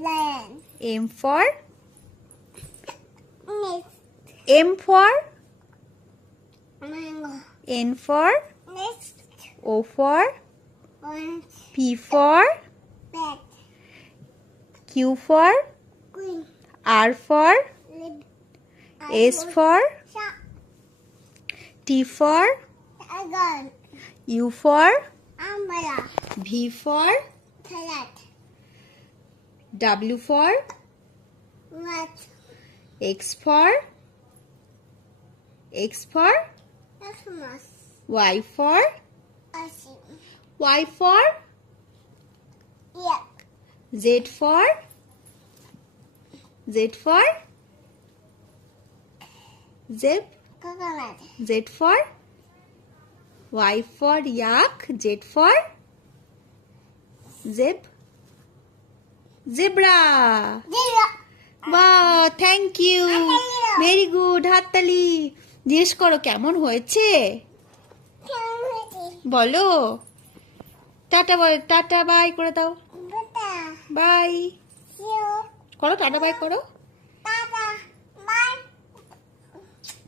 Lion. M for Next. M for Mango. N for Next. O for Orange. P for Red. Q for Green. R for Red. S for Shark. T for Tiger. U for Umbrella. V for Carrot. W for Rat. X for Christmas. Y for Ocean. Y for Yak. Z for zip Coconut. Z for Y for yak Z for zebra Zero. বাহ thank you very good হাততালি জিজ্ঞেস করো কেমন হয়েছে বলো tata tata bye করে দাও Butter. Bye Zero. করো টাটা বাই করো